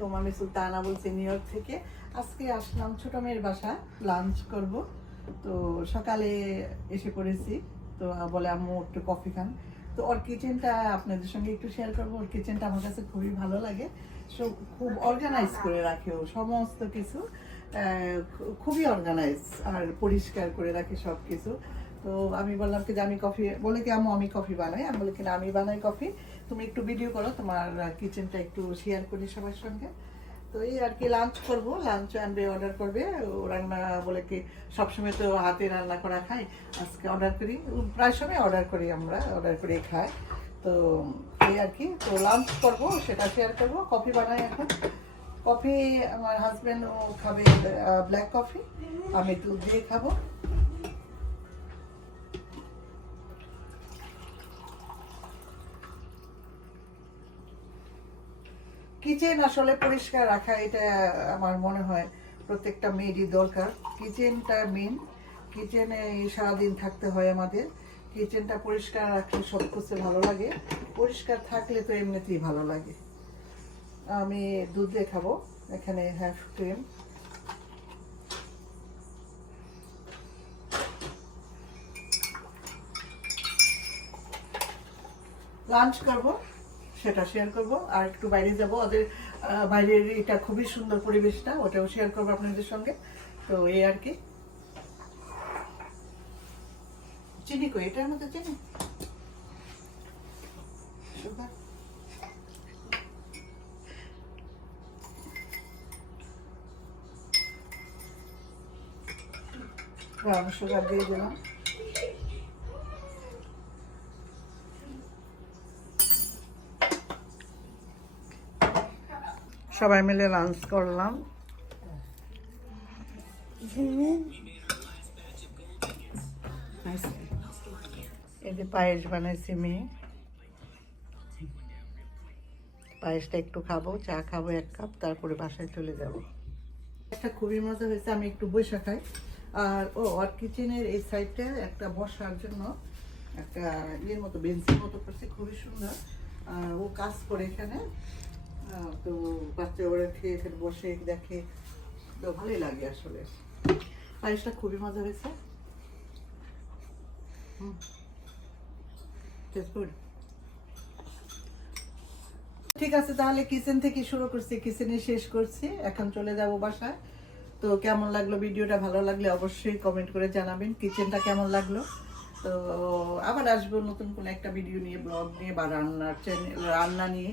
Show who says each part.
Speaker 1: আলাইকুম, আমি সুলতানা বলছি নিউ ইয়র্ক থেকে। আজকে আসলাম ছোট মেয়ের বাসা লাঞ্চ করব। তো সকালে এসে পড়েছি। তো বলে, আম্মু, একটু কফি খান। তো ওর কিচেনটা আপনাদের সঙ্গে একটু শেয়ার করব। ওর কিচেনটা আমার কাছে খুবই ভালো লাগে। সব খুব অর্গানাইজ করে রাখে ও, সমস্ত কিছু খুবই অর্গানাইজ আর পরিষ্কার করে রাখে সব কিছু তো আমি বললাম কি যে আমি কফি, বলে কি আমি আমি কফি বানাই। আমি বলি কি, না, আমি বানাই কফি। তুমি একটু ভিডিও করো, তোমার কিচেনটা একটু শেয়ার করি সবার সঙ্গে। তো এই আর কি লাঞ্চ করব। লাঞ্চ আনবে অর্ডার করবে। ও রান্না বলে কি, সবসময় তো হাতে রান্না করা খাই। আজকে অর্ডার করি। প্রায় সময় অর্ডার করি আমরা অর্ডার করে খাই। তো এই আর কি, তো লাঞ্চ করব, সেটা শেয়ার করব। কফি বানাই এখন। কফি আমার হাজব্যান্ড ও খাবে ব্ল্যাক কফি আমি দুধ দিয়ে খাব। কিচেন আসলে পরিষ্কার রাখা, এটা আমার মনে হয় প্রত্যেকটা মেয়েরই দরকার। কিচেনটা মেন কিচেনে সারাদিন থাকতে হয় আমাদের। কিচেনটা পরিষ্কার রাখলে সব কিছু ভালো লাগে। পরিষ্কার থাকলে তো এমনিতেই ভালো লাগে। আমি দুধ দিয়ে খাব। এখানে হ্যাফ ক্রিম লাঞ্চ করব। সেটা শেয়ার করব। আর একটু বাইরে যাব। ওদের বাইরের এটা খুবই সুন্দর পরিবেশটা, ওটাও শেয়ার করব আপনাদের সঙ্গে। তো এই আর কি। চিনি কই? এটার মধ্যে চিনি? সুগার? সুগার দিয়ে দিলাম। সবাই মিলে লাঞ্চ করলাম। যে পায়েস বানাইছি মেয়ে। পায়েসটা একটু খাব, চা খাব এক কাপ, তারপরে বাসায় চলে যাব। একটা খুবই মজা হয়েছে, আমি একটু বসে খাই। আর ও আর কিচেনের এই সাইডটা একটা বসার জন্য একটা ইয়ের মতো, বেঞ্চের মতো করছে, খুবই সুন্দর। ও কাজ করে এখানে। তো বাচ্চা ওরা খেয়ে এখানে বসে দেখে, তো ভালোই লাগে আসলে। পায়েসটা খুবই মজা হয়েছে। হুম। ঠিক আছে, তাহলে কিচেন থেকে শুরু করছি। কিচেনে শেষ করছি। এখন চলে যাব বাসায়। তো কেমন লাগল ভিডিওটা? ভালো লাগলে অবশ্যই কমেন্ট করে জানাবেন কিচেনটা কেমন লাগল। তো আবার আসব নতুন কোনো একটা ভিডিও নিয়ে ব্লগ নিয়ে বা রান্নার চ্যানেল রান্না নিয়ে।